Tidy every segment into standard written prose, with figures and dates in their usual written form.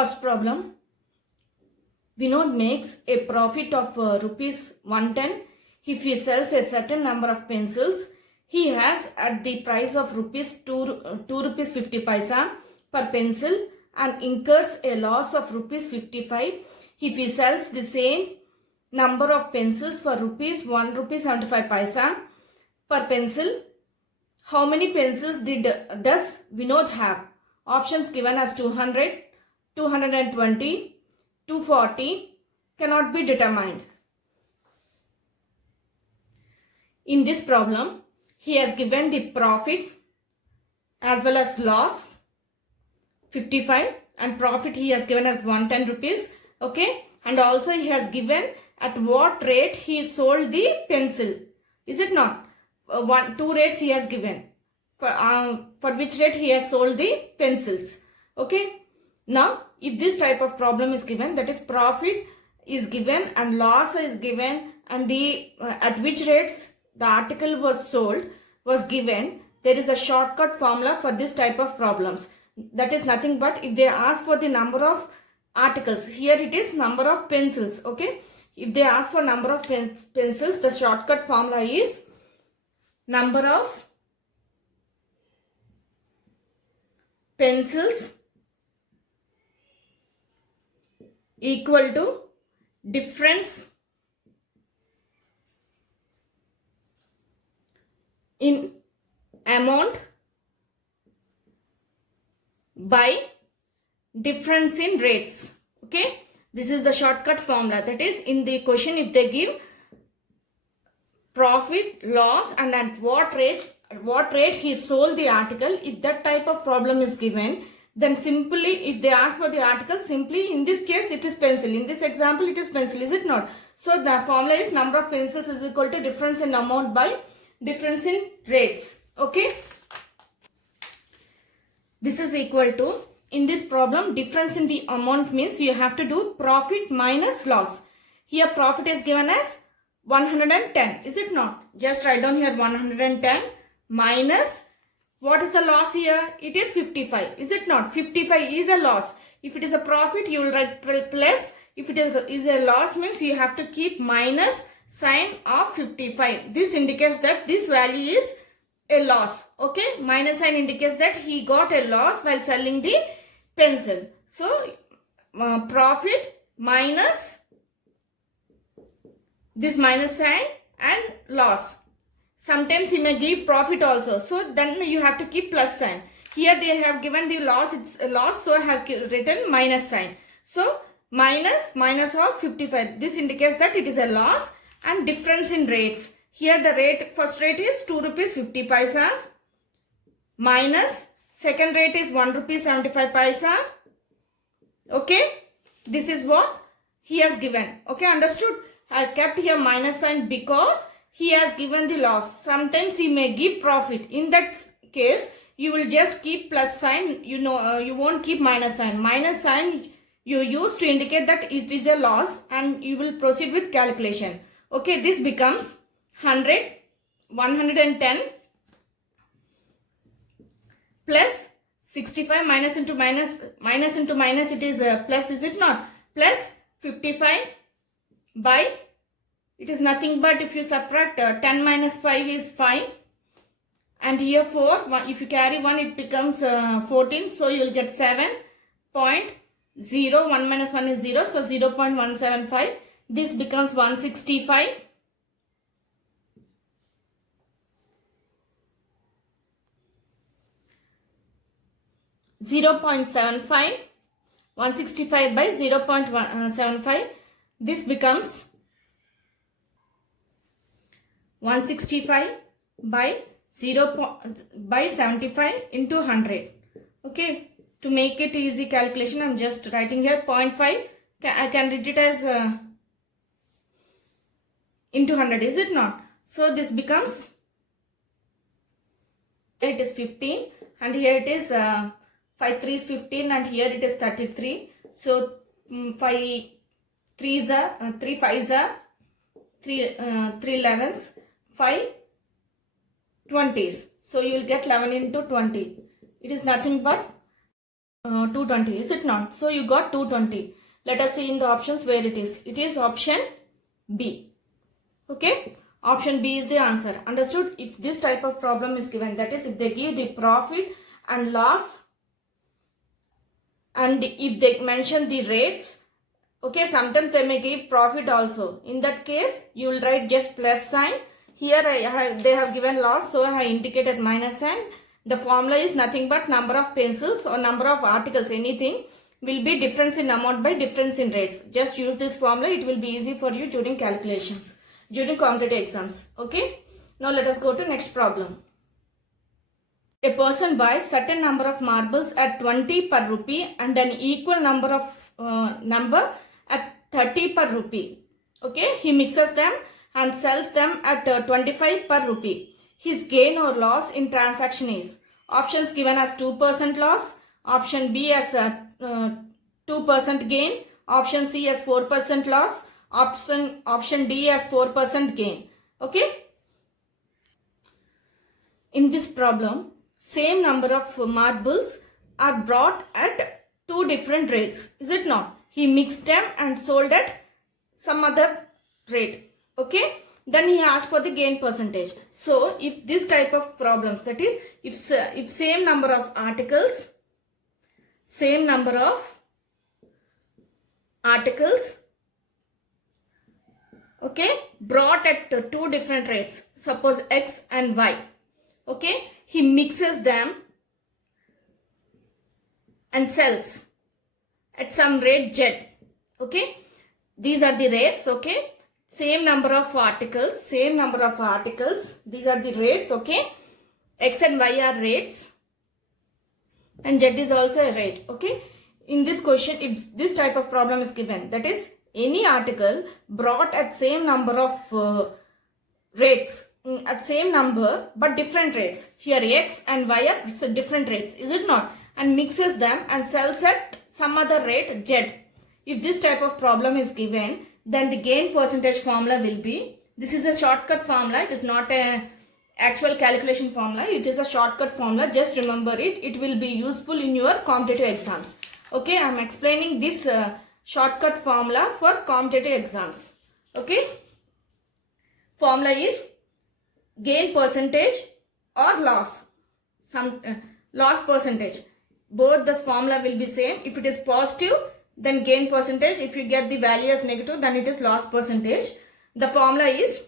First problem. Vinod makes a profit of rupees 110 if he sells a certain number of pencils. He has at the price of rupees 2 rupees 50 paisa per pencil and incurs a loss of rupees 55 if he sells the same number of pencils for rupees 1 rupees 75 paisa per pencil. How many pencils does Vinod have? Options given as 200, 220, 240 cannot be determined. In this problem, he has given the profit as well as loss 55 and profit he has given as 110 rupees. Okay, and also he has given at what rate he sold the pencil. Is it not? Two rates he has given. For which rate he has sold the pencils. Okay. Now, if this type of problem is given, that is profit is given and loss is given and the at which rates the article was sold was given, there is a shortcut formula for this type of problems. That is nothing but if they ask for the number of articles, here it is number of pencils. Okay. If they ask for number of pencils, the shortcut formula is number of pencils equal to difference in amount by difference in rates. Okay, this is the shortcut formula. That is, in the question if they give profit, loss and at what rate he sold the article, if that type of problem is given, then simply if they ask for the article, simply in this case it is pencil, in this example it is pencil, is it not? So the formula is number of pencils is equal to difference in amount by difference in rates. Okay, this is equal to, in this problem difference in the amount means you have to do profit minus loss. Here profit is given as 110, is it not? Just write down here 110 minus, what is the loss here? It is 55, is it not? 55 is a loss. If it is a profit, you will write plus. If it is a loss means you have to keep minus sign of 55. This indicates that this value is a loss. Okay, minus sign indicates that he got a loss while selling the pencil. So profit minus this minus sign and loss. Sometimes he may give profit also. So then you have to keep plus sign. Here they have given the loss. It's a loss. So I have written minus sign. So minus of 55. This indicates that it is a loss and difference in rates. Here the rate, first rate is 2 rupees 50 paisa. Minus second rate is 1 rupees 75 paisa. Okay. This is what he has given. Okay, understood? I kept here minus sign because he has given the loss. Sometimes he may give profit. In that case, you will just keep plus sign. You know, you won't keep minus sign. Minus sign you use to indicate that it is a loss and you will proceed with calculation. Okay, this becomes 100, 110 plus 65 minus into minus it is plus, is it not? Plus 55 by, it is nothing but if you subtract 10 minus 5 is 5 and here 4, if you carry 1 it becomes 14, so you will get 7.0, 1 minus 1 is 0, so 0.175, this becomes 165. 0.75, 165 by 0.75, this becomes 165 by 75 into 100. Okay, to make it easy calculation, I am just writing here 0.5. I can write it as into 100, is it not? So this becomes, it is 15 and here it is 5 3 is 15 and here it is 33. So 5 3s are 3 5s are 3 11s, 5 20s. So you will get 11 into 20. It is nothing but 220, is it not? So you got 220. Let us see in the options where it is. It is option B. Okay, option B is the answer. Understood? If this type of problem is given, that is if they give the profit and loss and if they mention the rates, okay, sometimes they may give profit also. In that case, you will write just plus sign. Here they have given loss, so I indicated minus sign. The formula is nothing but number of pencils or number of articles, anything will be difference in amount by difference in rates. Just use this formula, it will be easy for you during calculations, during competitive exams. Okay, now let us go to next problem. A person buys certain number of marbles at 20 per rupee and an equal number of at 30 per rupee. Okay, he mixes them and sells them at 25 per rupee. His gain or loss in transaction is options given as 2% loss, option B as 2% gain, option C as 4% loss, option D as 4% gain. Okay. In this problem, same number of marbles are brought at two different rates. Is it not? He mixed them and sold at some other rate. Okay. Then he asked for the gain percentage. So, if this type of problems, that is, if same number of articles, okay, brought at two different rates, suppose X and Y. Okay, he mixes them and sells at some rate Z. Okay, these are the rates. Okay, same number of articles, these are the rates. Okay, X and Y are rates and Z is also a rate. Okay, in this question, if this type of problem is given, that is any article brought at same number of rates, at same number but different rates. Here X and Y are different rates, is it not? And mixes them and sells at some other rate Z. If this type of problem is given, then the gain percentage formula will be, this is a shortcut formula, it is not a actual calculation formula, it is a shortcut formula, just remember it, it will be useful in your competitive exams. Okay, I am explaining this shortcut formula for competitive exams. Okay, formula is gain percentage or loss, loss percentage. Both the formula will be same. If it is positive, then gain percentage. If you get the value as negative, then it is loss percentage. The formula is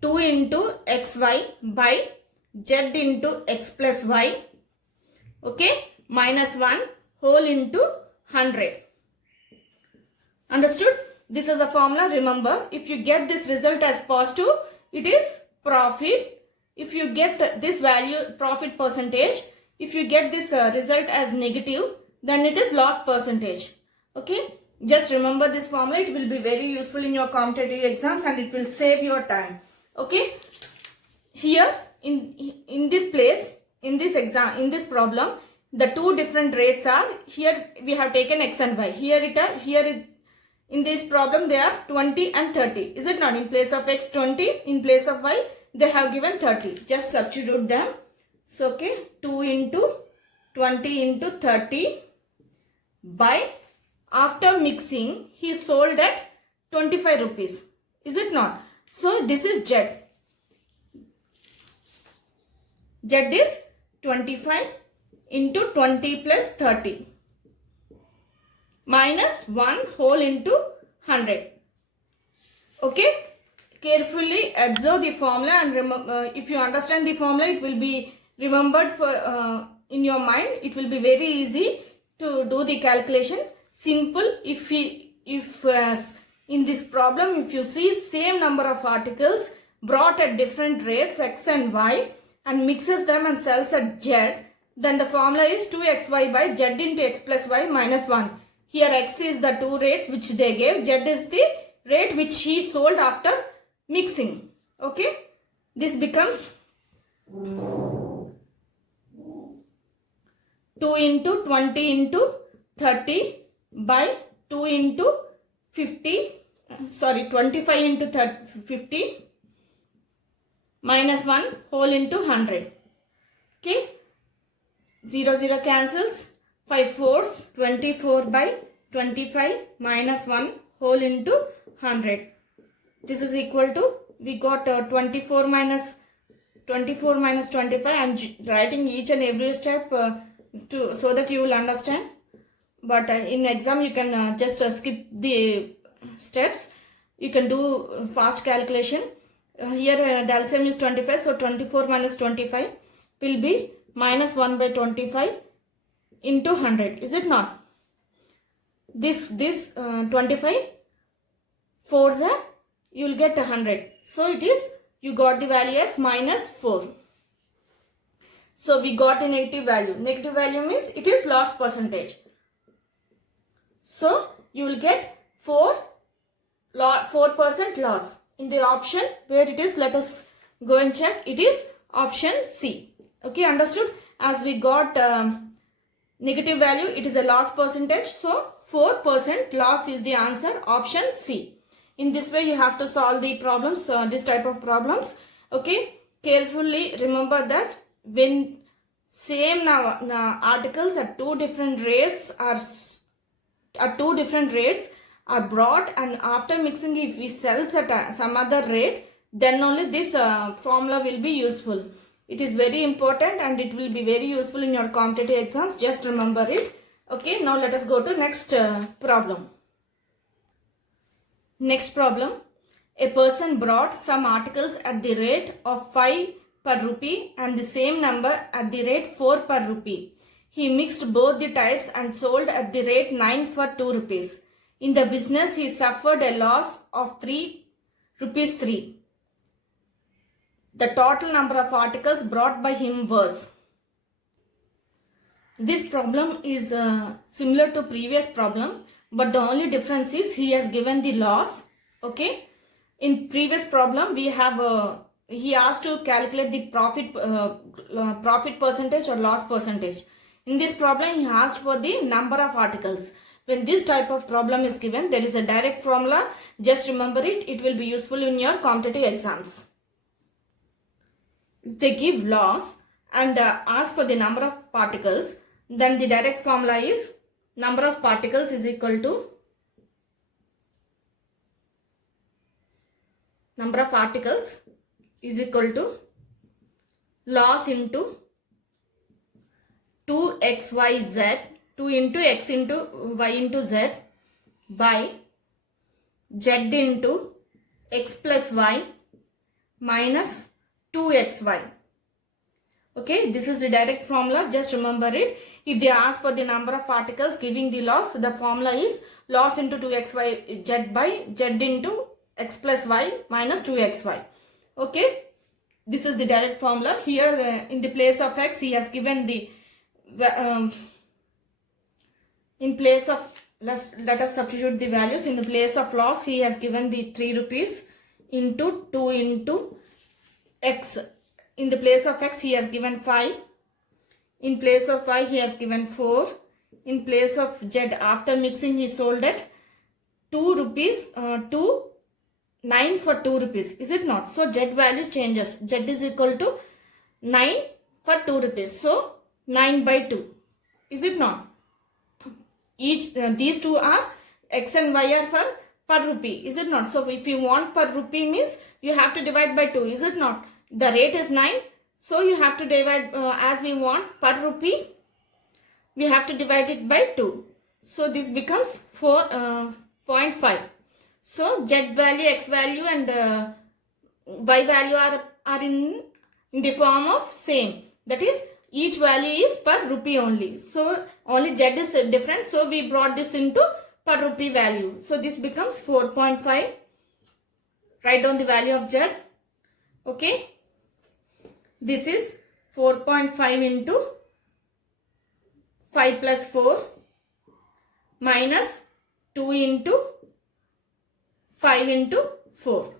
2 into xy by z into x plus y. Okay, minus 1 whole into 100. Understood? This is the formula. Remember, if you get this result as positive, it is profit. If you get this value, profit percentage, if you get this result as negative, then it is loss percentage. Okay, just remember this formula, it will be very useful in your competitive exams and it will save your time. Okay, here in this place, in this exam, in this problem, the two different rates are, here we have taken X and Y, in this problem they are 20 and 30, is it not? In place of X 20, in place of Y they have given 30, just substitute them. So okay, 2 into 20 into 30 by, after mixing he sold at 25 rupees, is it not? So this is Z. Z is 25 into 20 plus 30 minus 1 whole into 100. Okay, carefully observe the formula and remember, if you understand the formula, it will be remembered for in your mind. It will be very easy to do the calculation. Simple. If in this problem, if you see same number of articles brought at different rates X and Y and mixes them and sells at Z, then the formula is 2xy by Z into X plus Y minus 1. Here X is the two rates which they gave, Z is the rate which he sold after mixing. Okay, this becomes 2 into 20 into 30 by 2 into 25 into 50 minus 1 whole into 100. Okay, 0 0 cancels, 5 fours, 24 by 25 minus 1 whole into 100. This is equal to, we got 24 minus 25. I am writing each and every step so that you will understand. But in exam you can just skip the steps. You can do fast calculation. Here the LCM is 25, so 24 minus 25 will be minus 1 by 25 into 100. Is it not? This 25 fours are, you will get 100. So it is, you got the value as minus 4. So we got a negative value. Negative value means it is loss percentage. So you will get 4% loss. In the option where it is, let us go and check. It is option C. Okay, understood? As we got negative value, it is a loss percentage. So 4% loss is the answer, option C. In this way you have to solve the problems, this type of problems. Okay, carefully remember that when same articles at two different rates are brought, and after mixing, if we sells at some other rate, then only this formula will be useful. It is very important and it will be very useful in your competitive exams. Just remember it. Okay, now let us go to next problem. Next problem. A person brought some articles at the rate of 5 per rupee and the same number at the rate 4 per rupee. He mixed both the types and sold at the rate 9 for 2 rupees. In the business, he suffered a loss of 3 rupees 3. The total number of articles brought by him was. This problem is similar to previous problem, but the only difference is he has given the loss. Okay. In previous problem, we have he asked to calculate the profit percentage or loss percentage. In this problem, he asked for the number of articles. When this type of problem is given, there is a direct formula. Just remember it. It will be useful in your competitive exams. If they give loss and ask for the number of particles, then the direct formula is number of particles is equal to number of articles is equal to loss into 2xyz, 2 into x into y into z by z into x plus y minus 2xy. Okay, this is the direct formula. Just remember it. If they ask for the number of articles giving the loss, the formula is loss into 2xy z by z into x plus y minus 2xy. Okay, this is the direct formula. Here in the place of x, he has given the in place of, let us substitute the values. In the place of loss, he has given the 3 rupees into 2 into x. In the place of x, he has given 5. In place of y, he has given 4. In place of z, after mixing, he sold at 2 rupees to 9 for 2 rupees. Is it not? So z value changes. Z is equal to 9 for 2 rupees. So 9 by 2. Is it not? These two are x and y are for per rupee. Is it not? So if you want per rupee means you have to divide by 2. Is it not? The rate is 9. So you have to divide as we want per rupee. We have to divide it by 2. So this becomes 4.5. So z value, x value and y value are in the form of same. That is, each value is per rupee only. So only z is different. So we brought this into per rupee value. So this becomes 4.5. Write down the value of z. Okay. This is 4.5 into 5 plus 4 minus 2 into 5 into 4.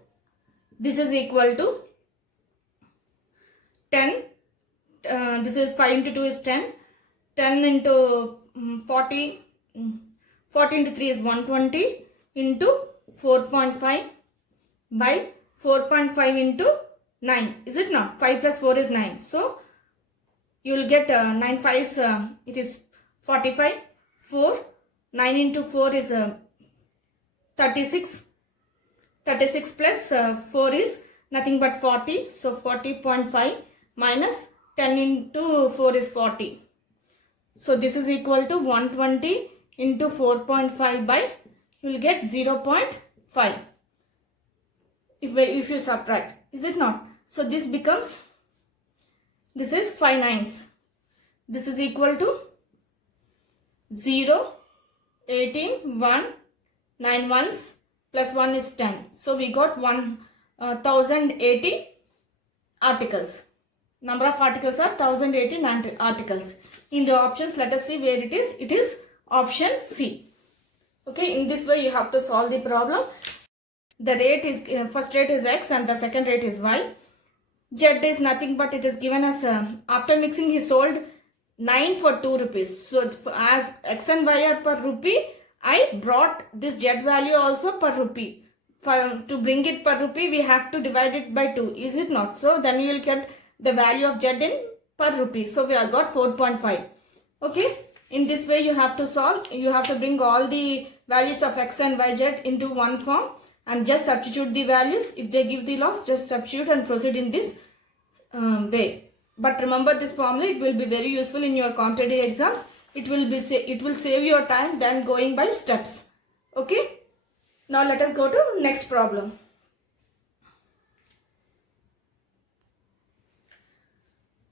This is equal to 10. This is 5 into 2 is 10. 10 into 40. 40 into 3 is 120 into 4.5 by 4.5 into 9. Is it not? 5 plus 4 is 9. So you will get 9 5s. It is 45, 4, 9 into 4 is 36, 36 plus 4 is nothing but 40, so 40.5 minus 10 into 4 is 40. So this is equal to 120 into 4.5 by, you will get 0.5 if you subtract, is it not? So this becomes, this is 5 nines. This is equal to 0, 18, 1, 9 ones plus 1 is 10. So we got 1080 articles. Number of articles are 1080 articles. In the options, let us see where it is. It is option C. Okay, in this way you have to solve the problem. The rate is, first rate is X and the second rate is Y. Z is nothing but it is given as, after mixing he sold 9 for 2 rupees. So as X and Y are per rupee, I brought this Z value also per rupee. To bring it per rupee, we have to divide it by 2, is it not? So then you will get the value of Z in per rupee. So we have got 4.5. Okay. In this way you have to solve. You have to bring all the values of X and Y, Z into one form and just substitute the values. If they give the loss, just substitute and proceed in this way. But remember this formula, it will be very useful in your competitive exams. It will save your time than going by steps. Okay. Now let us go to next problem.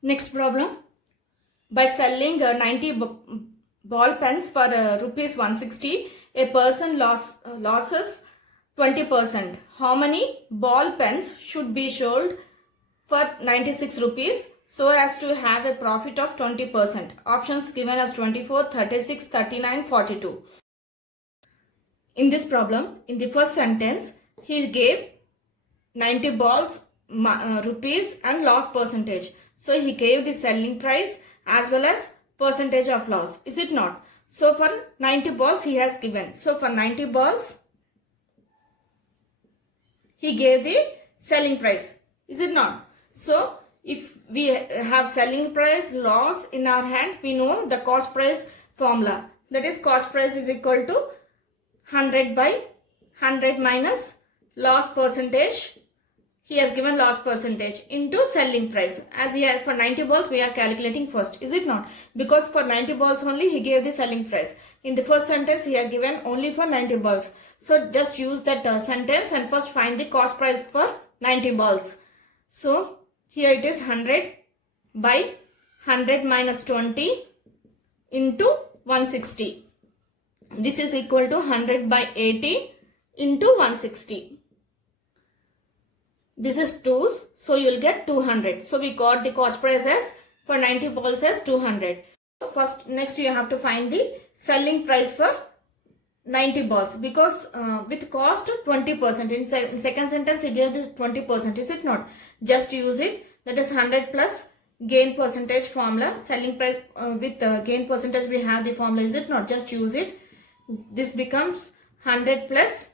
Next problem. By selling 90 ball pens for rupees 160, a person loses 20%. How many ball pens should be sold for 96 rupees so as to have a profit of 20%? Options given as 24, 36, 39, 42. In this problem, in the first sentence, he gave 90 balls rupees and loss percentage. So he gave the selling price as well as percentage of loss, is it not? So for 90 balls he has given. So for 90 balls he gave the selling price, is it not? So if we have selling price, loss in our hand, we know the cost price formula. That is, cost price is equal to 100 by 100 minus loss percentage. He has given loss percentage into selling price. As here for 90 balls we are calculating first, is it not? Because for 90 balls only he gave the selling price. In the first sentence he has given only for 90 balls. So just use that sentence and first find the cost price for 90 balls. So here it is 100 by 100 minus 20 into 160. This is equal to 100 by 80 into 160. This is 2's, so you will get 200. So we got the cost price as for 90 balls as 200. First, next you have to find the selling price for 90 balls, because with cost 20%. In second sentence he gave this 20%, is it not? Just use it. That is 100 plus gain percentage formula. Selling price with gain percentage we have the formula, is it not? Just use it. This becomes 100 plus,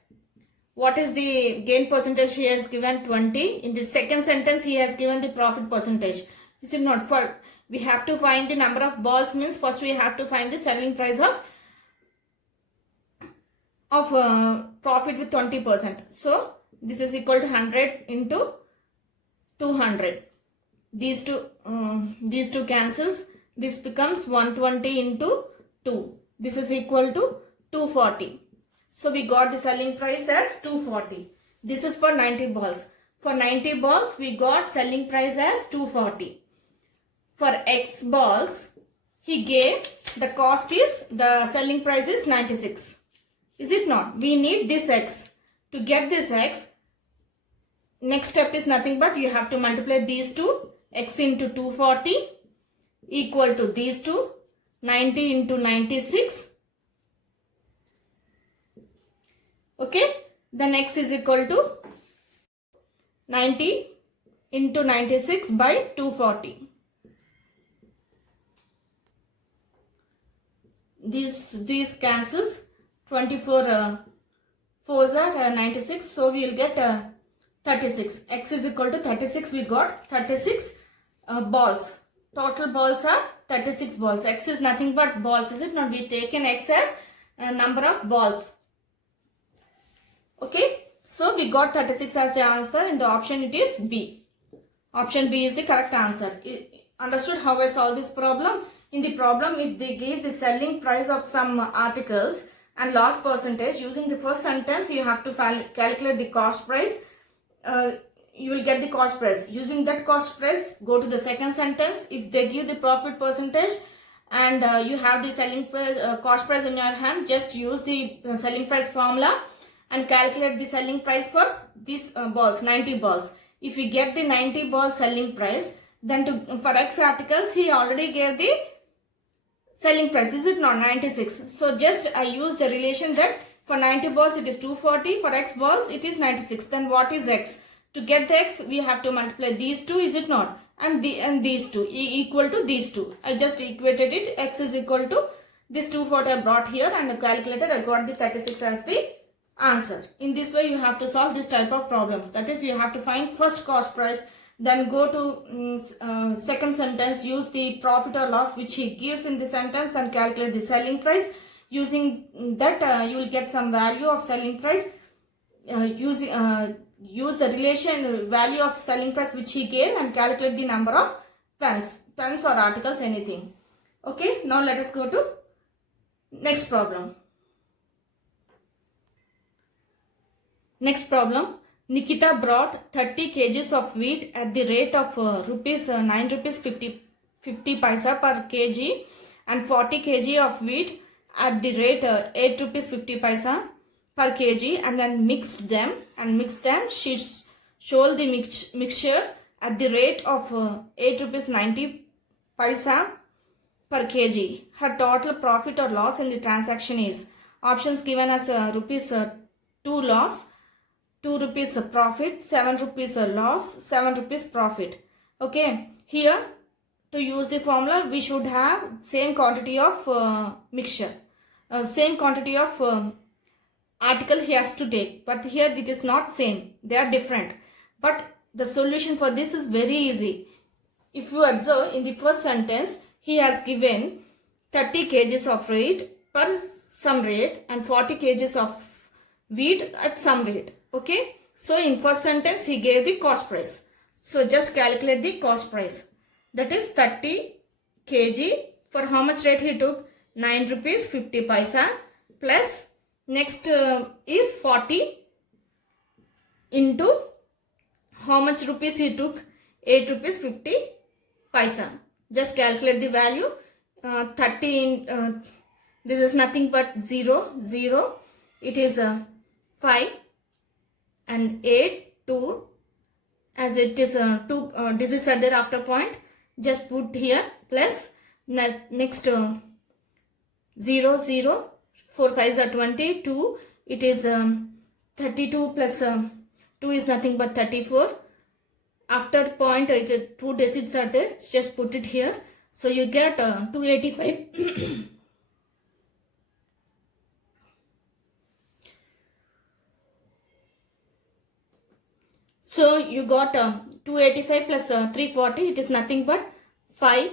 what is the gain percentage? He has given 20. In the second sentence he has given the profit percentage, is it not? For we have to find the number of balls, means first we have to find the selling price of profit with 20%. So this is equal to 100 into 200. These two cancels. This becomes 120 into 2. This is equal to 240. So we got the selling price as 240. This is for 90 balls. For 90 balls we got selling price as 240. For X balls he gave the cost is, the selling price is 96. Is it not? We need this X. To get this X, next step is nothing but you have to multiply these two. X into 240 equal to these two. 90 into 96. Okay. Then X is equal to 90 into 96 by 240. These cancels. 24 4s are 96. So we will get 36. X is equal to 36. We got 36 balls. Total balls are 36 balls. X is nothing but balls, is it not? We taken X as number of balls. Okay, so we got 36 as the answer. In the option it is B. Option B is the correct answer. Understood how I solve this problem? In the problem, if they give the selling price of some articles and loss percentage, using the first sentence you have to calculate the cost price. You will get the cost price. Using that cost price, go to the second sentence. If they give the profit percentage and you have the selling price, cost price in your hand, just use the selling price formula and calculate the selling price for these balls, 90 balls. If you get the 90 ball selling price, then for X articles, he already gave the selling price, is it not? 96. So just I use the relation that for 90 balls it is 240, for X balls it is 96. Then what is X? To get the X, we have to multiply these two, is it not? And these two equal to these two. I just equated it. X is equal to this 240 I brought here and I calculated. I got the 36 as the answer. In this way, you have to solve this type of problems. That is, you have to find first cost price, then go to second sentence, use the profit or loss which he gives in the sentence and calculate the selling price. Using that, you will get some value of selling price. Use the relation value of selling price which he gave and calculate the number of pens or articles, anything. Okay, now let us go to next problem. Next problem. Nikita brought 30 kgs of wheat at the rate of 9 rupees 50 paisa per kg and 40 kg of wheat at the rate 8 rupees 50 paisa per kg, and then mixed them. She sold the mixture at the rate of 8 rupees 90 paisa per kg. Her total profit or loss in the transaction is, options given as rupees 2 loss, 2 rupees profit, 7 rupees loss, 7 rupees profit. Okay, here to use the formula we should have same quantity of mixture, same quantity of article he has to take, but here it is not same, they are different. But the solution for this is very easy. If you observe in the first sentence, he has given 30 kgs of wheat per some rate and 40 kgs of wheat at some rate. Okay, so in first sentence he gave the cost price. So just calculate the cost price. That is 30 kg for how much rate he took? 9 rupees 50 paisa plus next is 40 into how much rupees he took? 8 rupees 50 paisa. Just calculate the value. 30 in this is nothing but 0. It is 5 and 8 2, as it is 2 digits are there after point. Just put here plus next 0 4 5s are 22. It is 32 plus 2 is nothing but 34. After point, 2 digits are there. Just put it here. So you get 285. So you got 285 plus 340. It is nothing but 5,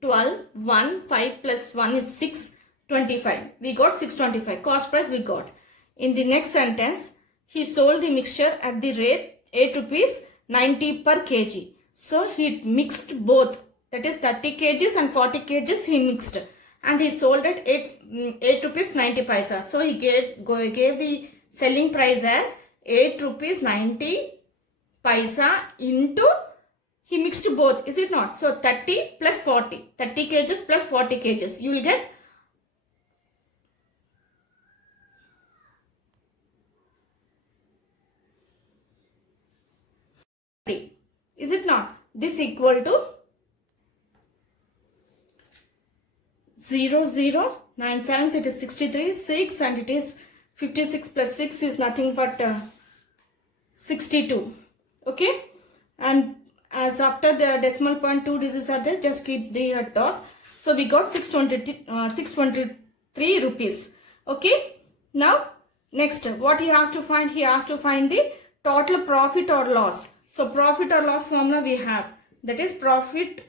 12, 1, 5 plus 1 is 6, 25. We got 625. Cost price we got. In the next sentence, he sold the mixture at the rate 8 rupees 90 per kg. So he mixed both. That is 30 kgs and 40 kgs he mixed. And he sold at 8 rupees 90 paisa. So he gave the selling price as 8 rupees 90 paisa into, he mixed both, is it not? So 30 plus 40, 30 kgs plus 40 kgs, you will get is it not? This equal to 0 0 9 7, it is 63, 6, and it is 56 plus 6 is nothing but 62. Okay, and as after the decimal point 2 digits are there, just keep the dot. So we got 623 rupees. Okay, now next what he has to find? He has to find the total profit or loss. So profit or loss formula we have, that is profit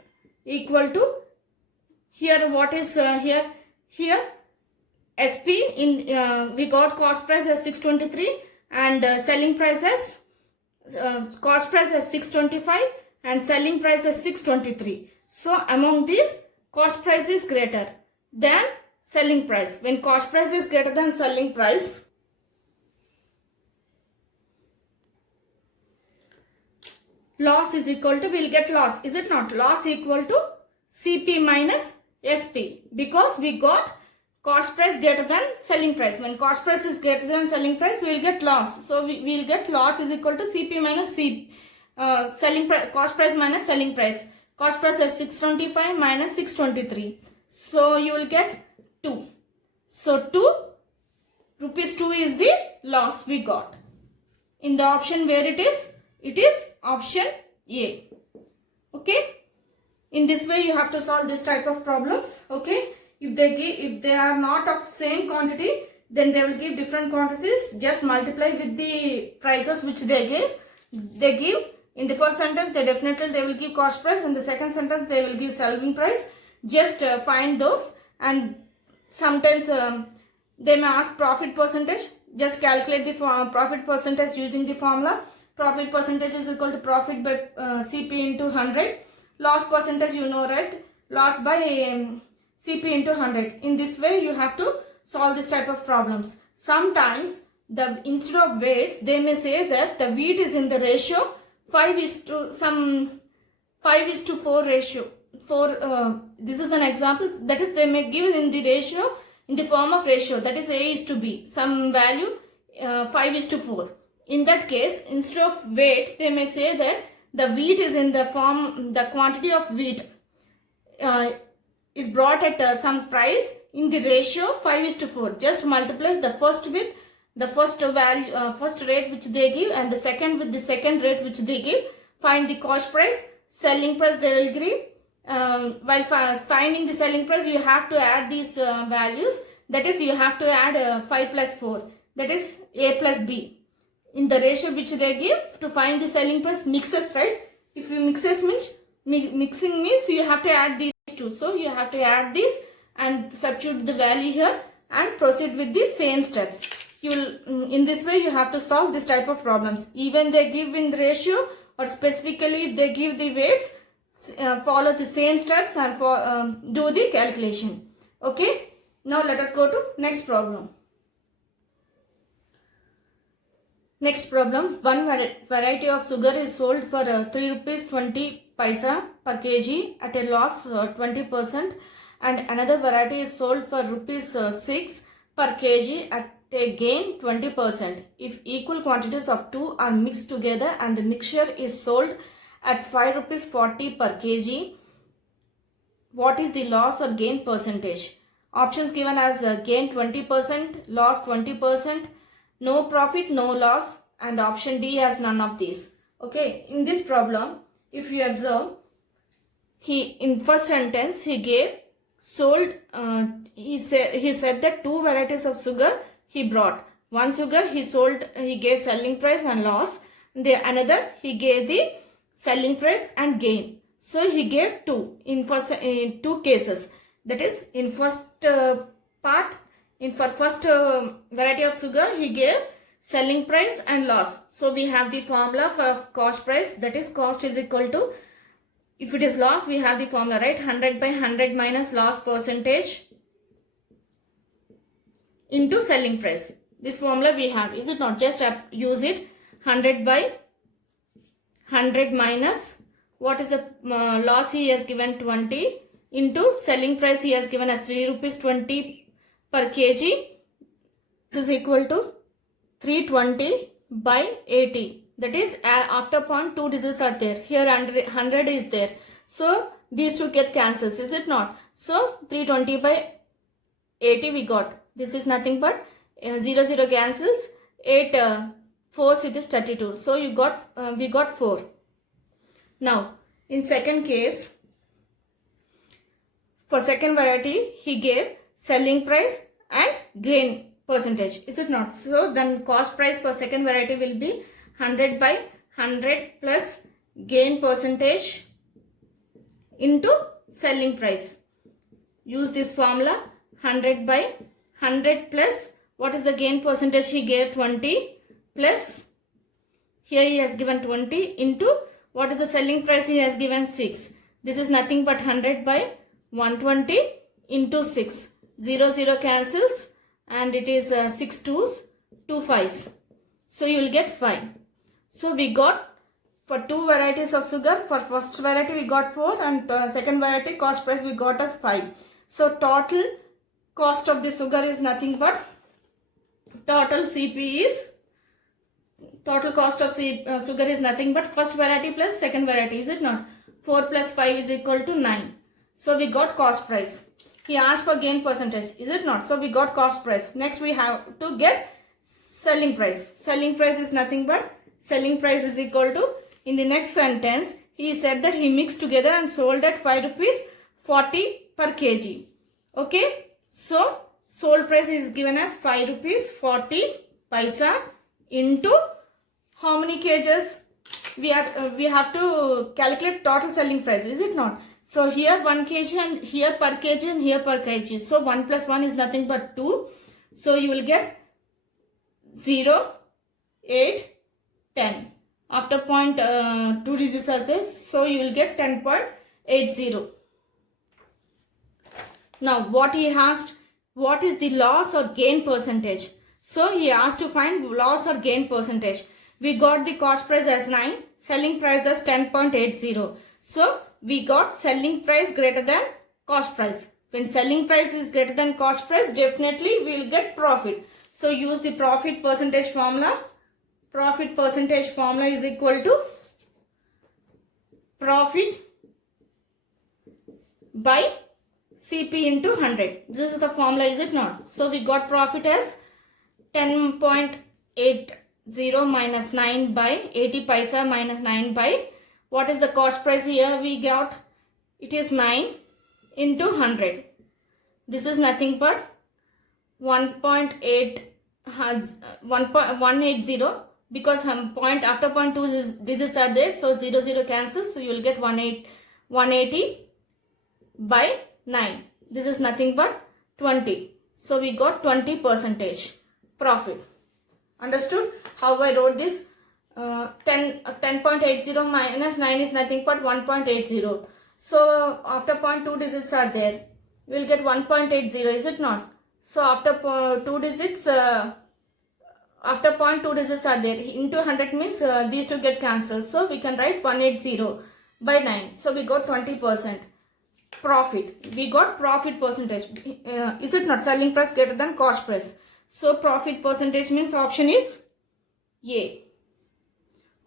equal to Here what is here? Here SP in we got cost price as 623 and selling price as cost price as 625 and selling price as 623. So among these, cost price is greater than selling price. When cost price is greater than selling price, loss is equal to, we will get loss, is it not? Loss equal to CP minus SP, because we got cost price greater than selling price. When cost price is greater than selling price, we will get loss. So we will get loss is equal to CP minus selling price, cost price minus selling price. Cost price is 625 minus 623. So you will get 2. So 2 rupees 2 is the loss we got. In the option where it is option A. Okay. In this way you have to solve this type of problems. Okay. If they are not of same quantity, then they will give different quantities. Just multiply with the prices which they give. In the first sentence, they will give cost price. In the second sentence, they will give selling price. Just find those, and sometimes they may ask profit percentage. Just calculate the profit percentage using the formula. Profit percentage is equal to profit by CP into 100. Loss percentage, you know, right? Loss by CP into 100. In this way, you have to solve this type of problems. Sometimes, instead of weights, they may say that the wheat is in the ratio 5:4 ratio. This is an example. That is, they may give in the ratio, in the form of ratio. That is A is to B. Some value 5:4. In that case, instead of weight, they may say that the wheat is in the form, the quantity of wheat is brought at some price in the ratio 5:4. Just multiply the first with the first value, first rate which they give, and the second with the second rate which they give. Find the cost price, selling price they will give. While finding the selling price, you have to add these values. That is, you have to add 5 plus 4. That is A plus B. In the ratio which they give, to find the selling price, mixes, right? If you mixing means you have to add these two. So you have to add this and substitute the value here and proceed with the same steps. In this way, you have to solve this type of problems. Even they give in the ratio, or specifically if they give the weights, follow the same steps and do the calculation. Okay. Now let us go to next problem. Next problem. One variety of sugar is sold for 3 rupees 20 paisa per kg at a loss 20%, and another variety is sold for rupees 6 per kg at a gain 20%. If equal quantities of two are mixed together and the mixture is sold at 5 rupees 40 per kg, what is the loss or gain percentage? Options given as gain 20%, loss 20%, no profit, no loss, and option D has none of these. Okay, in this problem, if you observe, in first sentence he gave sold, he said that 2 varieties of sugar he brought. One sugar he sold, he gave selling price and loss. Another he gave the selling price and gain. So he gave 2 in 2 cases. That is, in first part, for first variety of sugar he gave selling price and loss. So we have the formula for cost price, that is cost is equal to, if it is loss, we have the formula, right? 100 by 100 minus loss percentage into selling price. This formula we have, is it not? Just use it. 100 by 100 minus, what is the loss he has given, 20, into selling price he has given as 3 rupees 20 per kg. This is equal to 320 by 80. That is, after point 2 digits are there. Here 100 is there. So these two get cancels, is it not? So 320 by 80 we got. This is nothing but 0 0 cancels. 8 4 it is 32. So we got 4. Now in second case, for second variety he gave selling price and gain percentage, is it not? So then cost price for second variety will be 100 by 100 plus gain percentage into selling price. use this formula. 100 by 100 plus what is the gain percentage he gave? 20 plus here he has given 20 into what is the selling price he has given? 6. This is nothing but 100 by 120 into 6. 0 0 cancels and it is 6 2s 2 5s. So you will get 5. So we got for 2 varieties of sugar. For first variety we got 4 and second variety cost price we got as 5. So total cost of the sugar is nothing but total CP is total cost of sugar is nothing but first variety plus second variety, is it not? 4 plus 5 is equal to 9. So we got cost price. He asked for gain percentage, is it not? So we got cost price. Next we have to get selling price. Selling price is nothing but selling price is equal to, in the next sentence he said that he mixed together and sold at 5 rupees 40 per kg. Okay, so sold price is given as 5 rupees 40 paisa into how many kgs? We have to calculate total selling price, is it not? So here 1 kg and here per kg and here per kg. So 1 plus 1 is nothing but 2. So you will get 0, 8, 10. After point 2 digits are there, so you will get 10.80. Now what he asked, what is the loss or gain percentage? So he asked to find loss or gain percentage. We got the cost price as 9, selling price as 10.80. So we got selling price greater than cost price. When selling price is greater than cost price, definitely we will get profit. So use the profit percentage formula. Profit percentage formula is equal to profit by CP into 100. This is the formula, is it not? So we got profit as 10.80 minus 9 by 80 paisa minus 9 by what is the cost price here we got? It is 9 into 100. This is nothing but 1.180 because point after point 2 digits are there, so 0 0 cancels, so you will get 180 by 9. This is nothing but 20. So we got 20% profit. Understood how I wrote this? 10.80 minus 9 is nothing but 1.80. So after point 2 digits are there, we will get 1.80, is it not? So after 2 digits, after point 2 digits are there, into 100 means these two get cancelled. So we can write 180 by 9. So we got 20% profit. We got profit percentage. Is it not? Selling price greater than cost price. So profit percentage means option is A.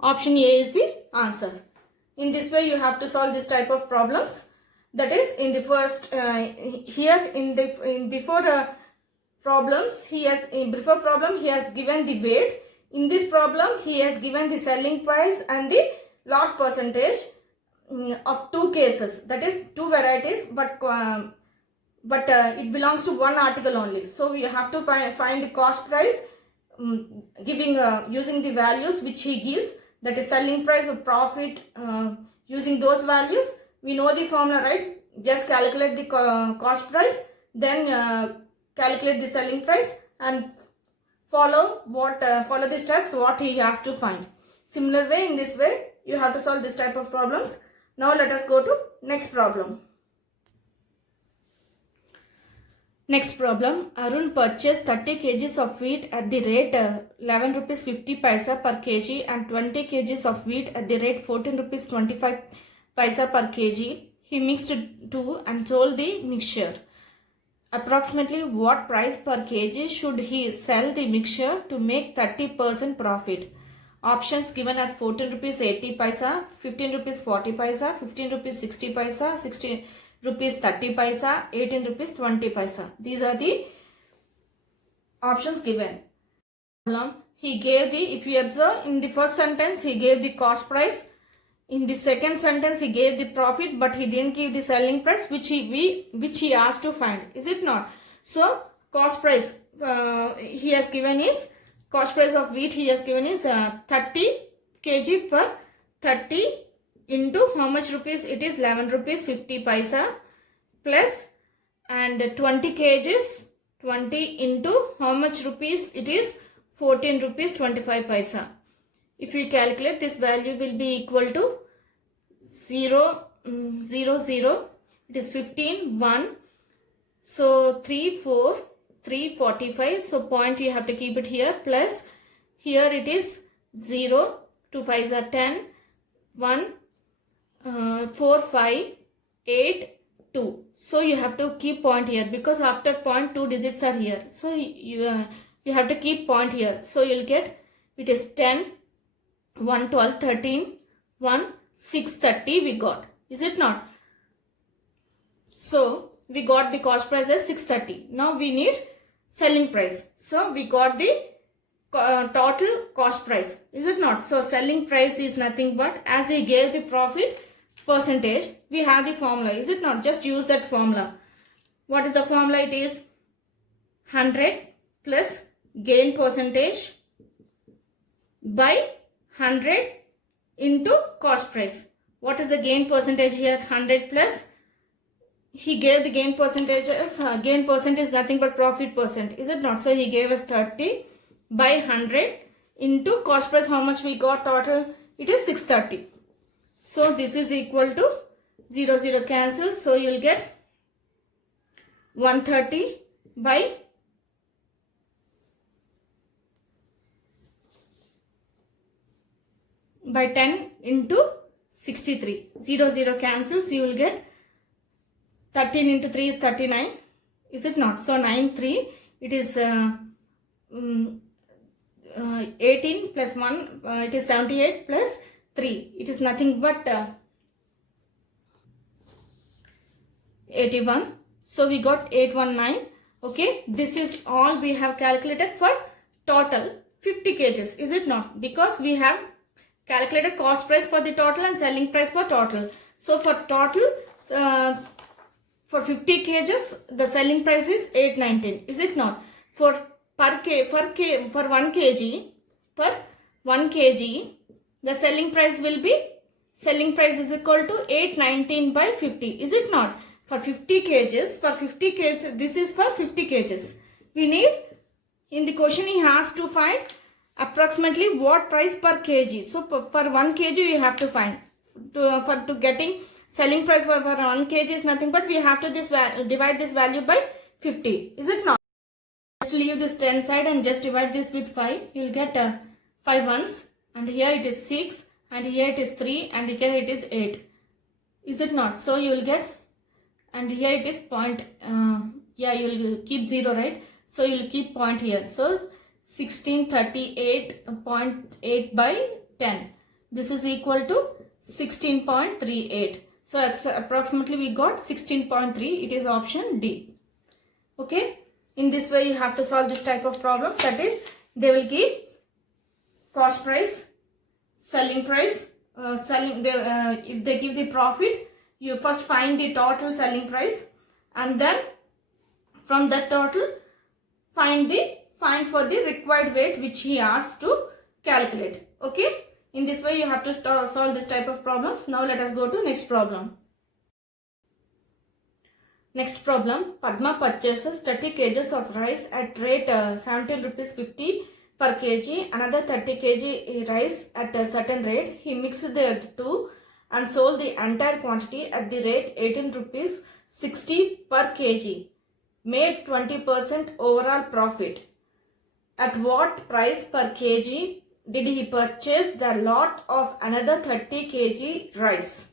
Option A is the answer. In this way you have to solve this type of problems. That is, in the first before problems he has given the weight. In this problem he has given the selling price and the loss percentage of 2 cases. That is 2 varieties, but it belongs to one article only. So we have to find the cost price using the values which he gives, that is selling price or profit. Using those values we know the formula, right? Just calculate the cost price, then calculate the selling price and follow the steps what he has to find. Similar way, in this way you have to solve this type of problems. Now let us go to next problem. Next problem, Arun purchased 30 kgs of wheat at the rate 11 rupees 50 paisa per kg and 20 kgs of wheat at the rate 14 rupees 25 paisa per kg. He mixed 2 and sold the mixture. Approximately what price per kg should he sell the mixture to make 30% profit? Options given as 14 rupees 80 paisa, 15 rupees 40 paisa, 15 rupees 60 paisa, 16 rupees 30 paisa, 18 rupees 20 paisa. These are the options given. He gave the, if you observe, in the first sentence he gave the cost price. In the second sentence he gave the profit, but he didn't give the selling price which he asked to find. Is it not? So cost price he has given is, cost price of wheat he has given is 30 kg per 30 into how much rupees? It is 11 rupees 50 paisa plus and 20 kgs, 20 into how much rupees it is? 14 rupees 25 paisa. If we calculate, this value will be equal to 0, 0, 0. It is 15, 1. So 3, 4, 3, 45. So point you have to keep it here. Plus here it is 0, 2 5s are 10, 1, 4, 5, 8, 2. So you have to keep point here because after point 2 digits are here. So you have to keep point here. So you'll get it is 10, 1, 12, 13, 1, 6, 30 we got. Is it not? So we got the cost price as 630. Now we need selling price. So we got the total cost price. Is it not? So selling price is nothing but, as he gave the profit percentage, we have the formula. Is it not? Just use that formula. What is the formula? It is 100 plus gain percentage by 100 into cost price. What is the gain percentage here? 100 plus, he gave the gain percentage as gain percent is nothing but profit percent. Is it not? So he gave us 30 by 100 into cost price. How much we got total? It is 630. So this is equal to 0, 0 cancels. So you will get 130 by 10 into 63. 0, 0 cancels. You will get 13 into 3 is 39. Is it not? So 9, 3. It is 18 plus 1. It is 78 plus 3. It is nothing but 81. So we got 819. Okay. This is all we have calculated for total 50 kgs. Is it not? Because we have calculated cost price for the total and selling price for total. So for total, for 50 kgs, the selling price is 819. Is it not? For 1 kg, the selling price will be, selling price is equal to 819 by 50. Is it not? For 50 kgs, this is for 50 kgs. We need, in the question he has to find approximately what price per kg. So for 1 kg you have to find. For getting selling price for 1 kg is nothing but we have to divide this value by 50. Is it not? Just leave this 10 side and just divide this with 5. You will get 5 ones, and here it is 6, and here it is 3, and here it is 8. Is it not? So you will get, and here it is point, yeah, you will keep 0, right? So you will keep point here. So 1638.8 by 10. This is equal to 16.38. So approximately we got 16.3. It is option D. Okay. In this way you have to solve this type of problem. That is, they will give cost price, selling price, if they give the profit, you first find the total selling price, and then from that total find for the required weight which he asked to calculate. Okay. In this way you have to solve this type of problems. Now let us go to next problem. Next problem, Padma purchases 30 kgs of rice at rate 17 rupees 50 per kg, another 30 kg rice at a certain rate. He mixed the two and sold the entire quantity at the rate 18 rupees 60 per kg, made 20% overall profit. At what price per kg did he purchase the lot of another 30 kg rice?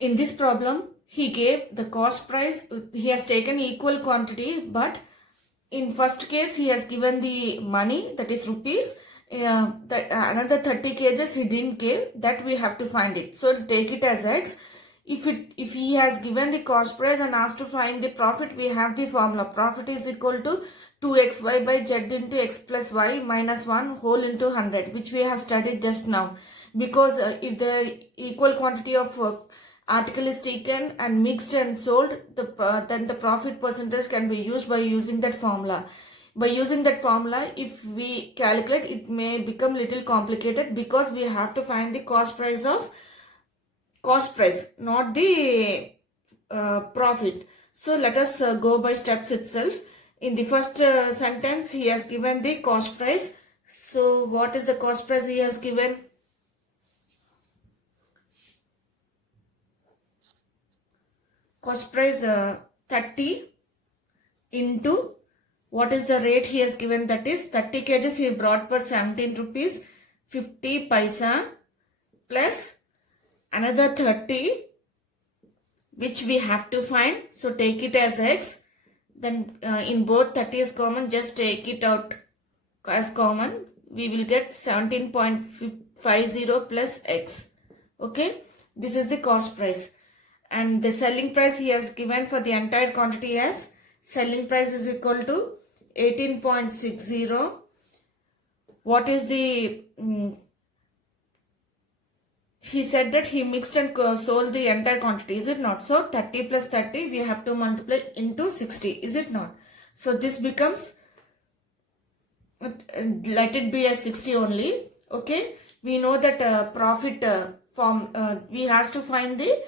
In this problem, he gave the cost price. He has taken equal quantity, but in first case he has given the money, that is rupees. Another 30 kgs he didn't give, that we have to find it. So take it as X. If he has given the cost price and asked to find the profit, we have the formula. Profit is equal to 2xy by z into x plus y minus 1 whole into 100, which we have studied just now. Because if the equal quantity of article is taken and mixed and sold, then the profit percentage can be used by using that formula. By using that formula, if we calculate, it may become little complicated because we have to find the cost price of cost price, not the profit. So let us go by steps itself. In the first sentence, he has given the cost price. So what is the cost price he has given? Cost price 30 into what is the rate he has given, that is 30 kgs he brought for 17 rupees 50 paisa plus another 30 which we have to find. So take it as x. Then in both 30 is common, just take it out as common. We will get 17.50 plus x. Okay, this is the cost price. And the selling price he has given for the entire quantity as selling price is equal to 18.60. What is the he said that he mixed and sold the entire quantity, is it not? So 30 plus 30 we have to multiply into 60, is it not? So this becomes, let it be as 60 only. Okay, we know that profit form, we has to find the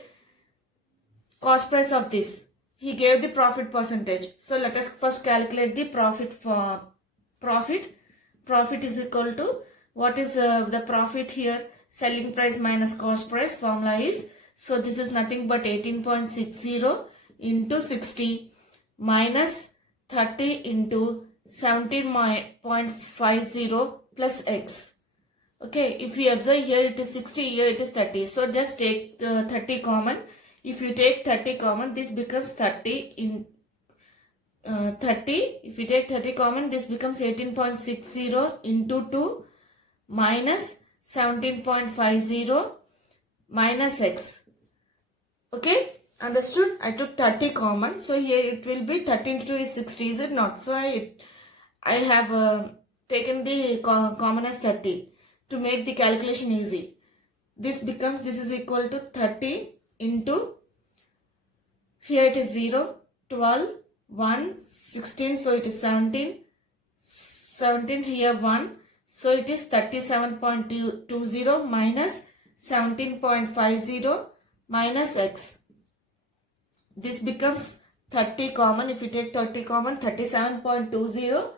cost price of this. He gave the profit percentage. So let us first calculate the profit for profit. Profit is equal to, what is the profit here? Selling price minus cost price. Formula is, so this is nothing but 18.60 into 60 minus 30 into 17.50 plus x. Okay, if we observe here it is 60, here it is 30. So just take 30 common. If you take 30 common, this becomes 30 in 30. If you take 30 common, this becomes 18.60 into 2 minus 17.50 minus x. Okay, understood? I took 30 common. So here it will be 30 into 2 is 60, is it not? So I have taken the common as 30 to make the calculation easy. This becomes, this is equal to 30 into, here it is 0, 12, 1, 16, so it is 17, 17 here 1, so it is 37.20 minus 17.50 minus x. This becomes 30 common. If you take 30 common, 37.20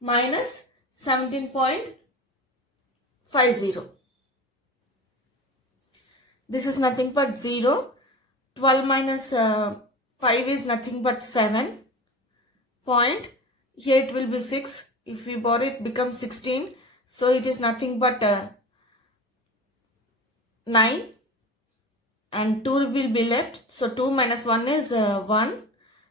minus 17.50. This is nothing but 0. 12 minus 5 is nothing but 7. Point. Here it will be 6. If we borrow it becomes 16. So it is nothing but 9. And 2 will be left. So 2 minus 1 is 1.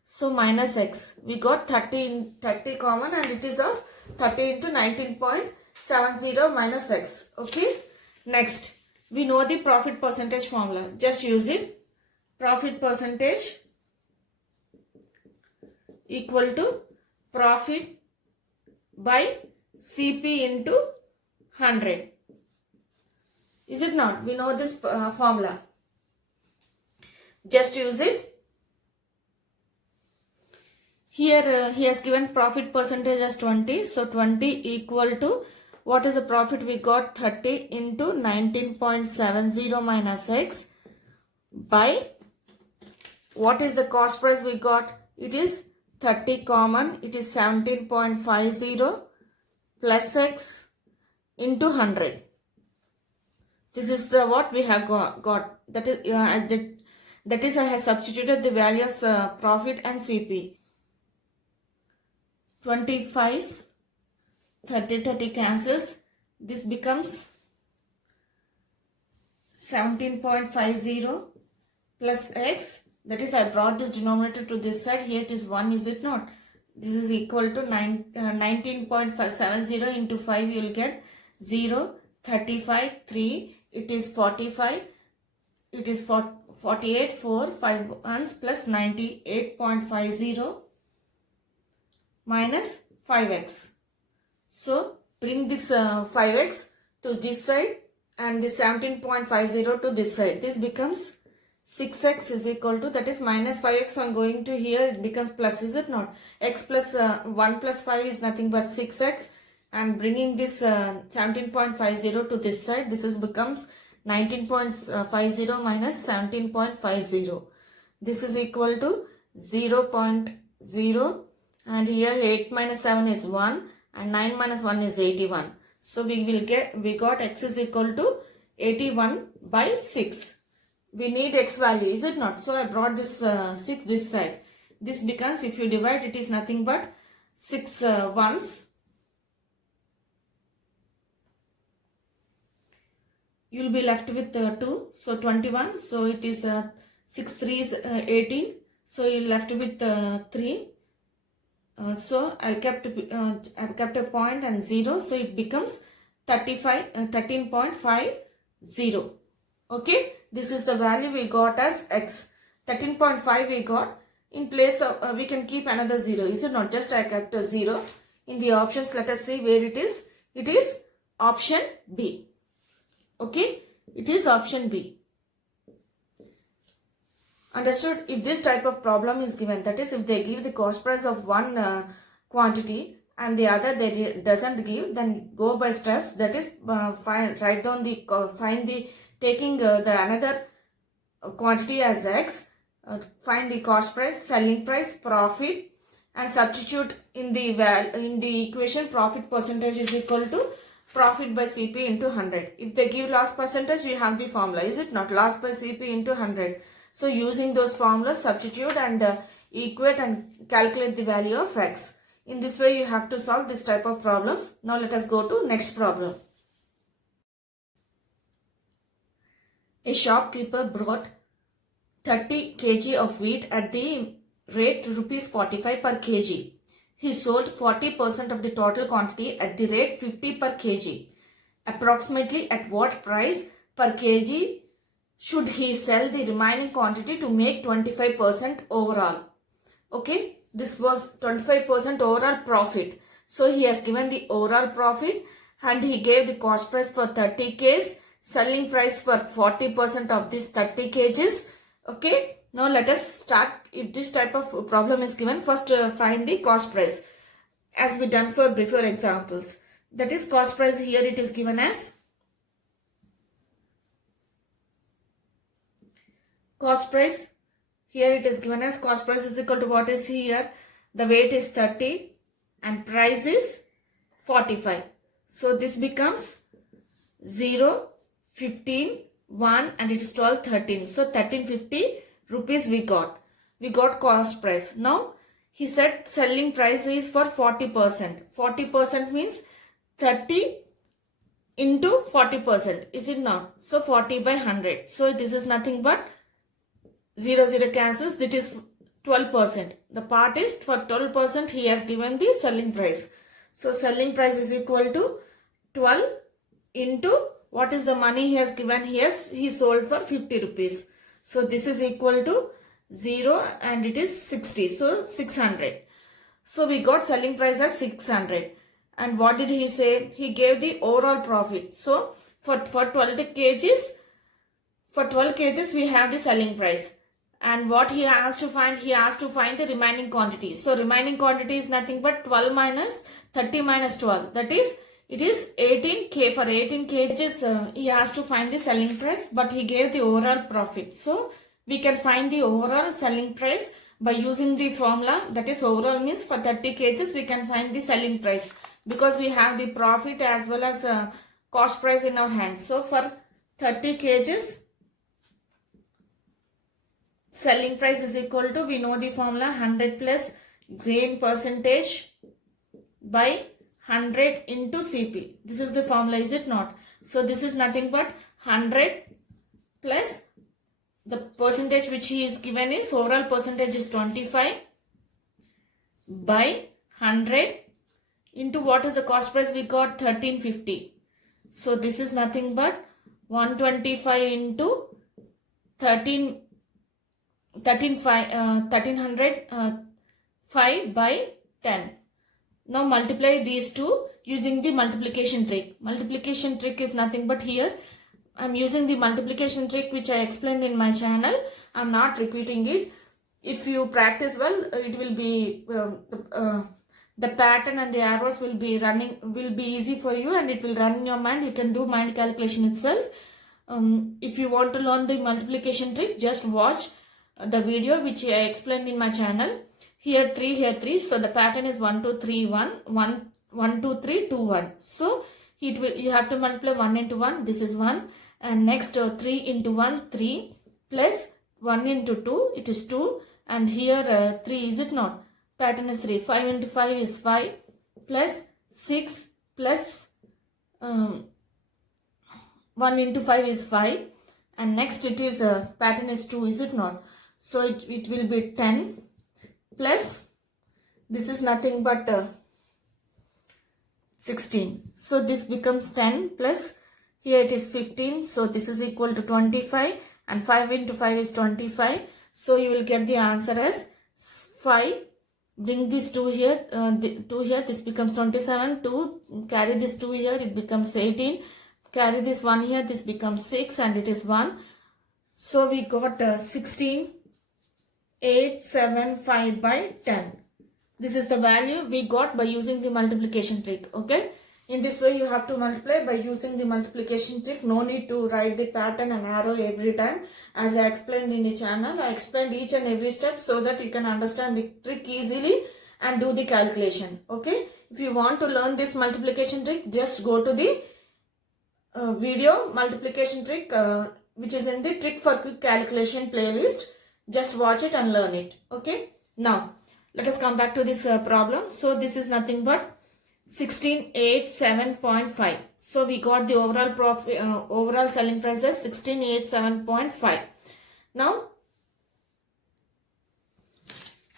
So minus x. We got 30 common and it is of 30 into 19.70 minus x. Okay. Next, we know the profit percentage formula. Just use it. Profit percentage equal to profit by CP into 100. Is it not? We know this formula. Just use it. Here he has given profit percentage as 20. So 20 equal to, what is the profit we got? 30 into 19.70 minus x by, what is the cost price we got? It is 30 common. It is 17.50 plus x into 100. This is the what we have got. That is I have substituted the values profit and CP. 25, 30 cancels. This becomes 17.50 plus x. That is, I brought this denominator to this side. Here it is 1, is it not? This is equal to 19.70 into 5. You will get 0, 35, 3. It is 45. It is 48, 4, 5 ones plus 98.50 minus 5x. So bring this 5x to this side and this 17.50 to this side. This becomes 6x is equal to, that is minus 5x on going to here, it becomes plus, is it not? X plus 1 plus 5 is nothing but 6x, and bringing this 17.50 to this side, this is becomes 19.50 minus 17.50. This is equal to 0.0, and here 8 minus 7 is 1 and 9 minus 1 is 81. So we got x is equal to 81 by 6. We need x value, is it not? So I brought this 6 this side. This becomes, if you divide, it is nothing but 6 ones. You will be left with 2. So 21. So it is 6 3 is 18. So you left with 3. So I kept a point and 0. So it becomes 13.50. Okay. This is the value we got as x. 13.5 we got. In place of, we can keep another 0. Is it not? Just I kept a 0. In the options, let us see where it is. It is option B. Okay. It is option B. Understood? If this type of problem is given, that is, if they give the cost price of one quantity and the other they doesn't give, then go by steps. That is, write down the taking the another quantity as x, find the cost price, selling price, profit, and substitute in the equation. Profit percentage is equal to profit by CP into 100. If they give loss percentage, we have the formula. Is it not? Loss by CP into 100. So using those formulas, substitute and equate and calculate the value of x. In this way, you have to solve this type of problems. Now let us go to next problem. A shopkeeper brought 30 kg of wheat at the rate rupees 45 per kg. He sold 40% of the total quantity at the rate 50 per kg. Approximately at what price per kg should he sell the remaining quantity to make 25% overall? Okay, this was 25% overall profit. So he has given the overall profit and he gave the cost price for 30 kgs, selling price for 40% of this 30 kgs. Okay, now let us start. If this type of problem is given, first find the cost price as we done for before examples. That is cost price. Here it is given as cost price. Here it is given as cost price is equal to what is here. The weight is 30 and price is 45. So this becomes 0, 15, 1 and it is 12, 13. So 1350 rupees we got. We got cost price. Now he said selling price is for 40%. 40% means 30 into 40%. Is it not? So 40 by 100. So this is nothing but 0, 0 cancels. That is 12%. The part is for 12% he has given the selling price. So selling price is equal to 12 into what is the money he has given here. He sold for 50 rupees. So this is equal to 0 and it is 60. So 600. So we got selling price as 600. And what did he say? He gave the overall profit. So for 12 kgs we have the selling price. And what he has to find? He has to find the remaining quantity. So remaining quantity is nothing but 12 minus 30 minus 12. That is, it is 18k. For 18 kgs, he has to find the selling price, but he gave the overall profit. So we can find the overall selling price by using the formula. That is, overall means for 30 kgs, we can find the selling price because we have the profit as well as cost price in our hand. So for 30 kgs, selling price is equal to, we know the formula, 100 plus grain percentage by 100 into CP. This is the formula, is it not? So this is nothing but 100 plus the percentage which he is given is, overall percentage is 25 by 100 into what is the cost price we got, 1350. So this is nothing but 125 into 1305 by 10. Now multiply these two using the multiplication trick. Multiplication trick is nothing but here I am using the multiplication trick which I explained in my channel. I am not repeating it. If you practice well, it will be the pattern and the arrows will be easy for you and it will run in your mind. You can do mind calculation itself. If you want to learn the multiplication trick, just watch the video which I explained in my channel. Here 3, here 3. So the pattern is 1, 2, 3, 1, 1, 1, 2, 3, 2, 1. So you have to multiply 1 into 1. This is 1. And next 3 into 1, 3. Plus 1 into 2, it is 2. And here 3, is it not? Pattern is 3. 5 into 5 is 5. Plus 6 plus 1 into 5 is 5. And next it is pattern is 2, is it not? So it will be 10 plus this is nothing but 16. So this becomes 10 plus here it is 15. So this is equal to 25 and 5 into 5 is 25. So you will get the answer as 5. Bring this 2 here, 2 here, this becomes 27. 2, carry this 2 here, it becomes 18. Carry this 1 here, this becomes 6 and it is 1. So we got 16, 8, 7, 5 by 10. This is the value we got by using the multiplication trick. Okay. In this way you have to multiply by using the multiplication trick. No need to write the pattern and arrow every time. As I explained in the channel, I explained each and every step so that you can understand the trick easily and do the calculation. Okay. If you want to learn this multiplication trick, just go to the video multiplication trick which is in the trick for quick calculation playlist. Just watch it and learn it. Okay. Now let us come back to this problem. So this is nothing but 1687.5. So we got the overall profit, overall selling price as 1687.5. Now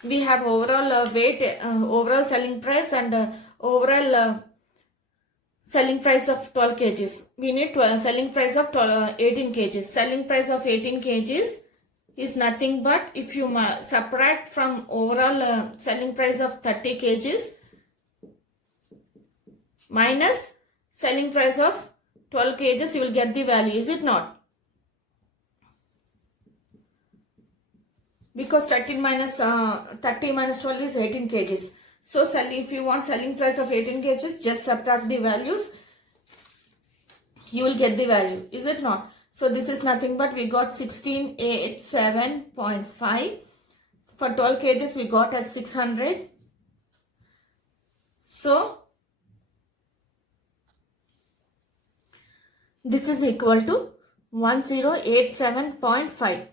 we have overall weight, overall selling price and overall selling price of 12 kgs. We need selling price of 18 kgs. Selling price of 18 kgs is nothing but if you subtract from overall selling price of 30 kgs minus selling price of 12 kgs, you will get the value, is it not? Because 30 minus 12 is 18 kgs. So if you want selling price of 18 kgs, just subtract the values, you will get the value, is it not? So this is nothing but we got 1687.5. For 12 kgs we got as 600. So this is equal to 1087.5.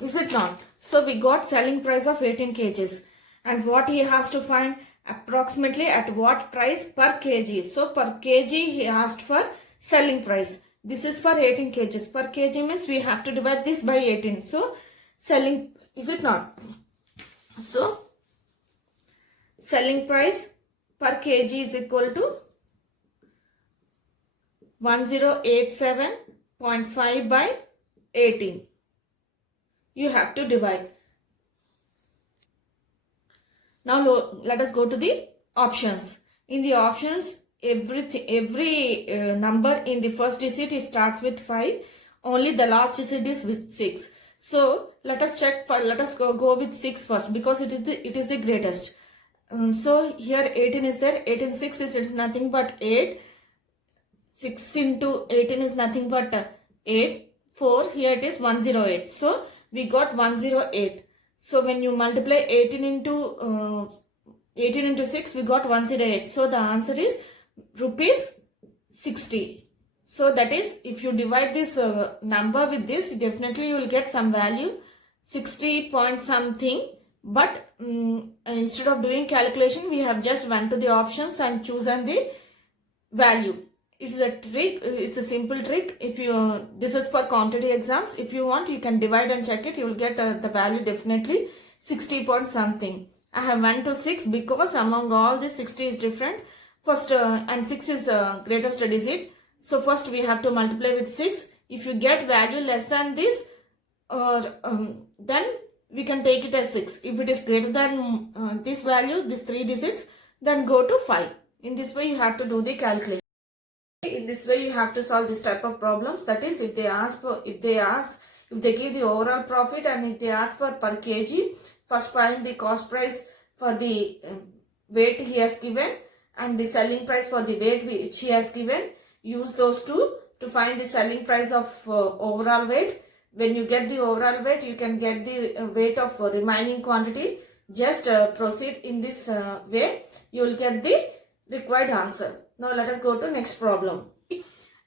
Is it not? So we got selling price of 18 kgs. And what he has to find? Approximately at what price per kg. So per kg he asked for selling price. This is for 18 kgs. Per kg means we have to divide this by 18. So selling, is it not? So selling price per kg is equal to 1087.5 by 18. You have to divide. Now let us go to the options. In the options, every number in the first digit it starts with 5. Only the last digit is with 6. So let us check for, let us go with 6 first because it is the greatest. So here 18 is there. 18 6 is nothing but 8. 6 into 18 is nothing but 8. 4 here it is 108. So we got 108. So when you multiply 18 into 6, we got 108. So the answer is rupees 60. So that is, if you divide this number with this, definitely you will get some value, 60 point something. But instead of doing calculation, we have just went to the options and chosen the value. It's a trick. It's a simple trick. If you, this is for competitive exams. If you want, you can divide and check it. You will get the value definitely 60 point something. I have 1 to 6 because among all this 60 is different. First and 6 is greatest digit. So first we have to multiply with 6. If you get value less than this, or then we can take it as 6. If it is greater than this value, this 3 digits, then go to 5. In this way you have to do the calculation. In this way you have to solve this type of problems. That is, if they give the overall profit and if they ask for per kg, first find the cost price for the weight he has given and the selling price for the weight which he has given. Use those to to find the selling price of overall weight. When you get the overall weight, you can get the weight of remaining quantity. Just proceed in this way. You will get the required answer. Now let us go to next problem.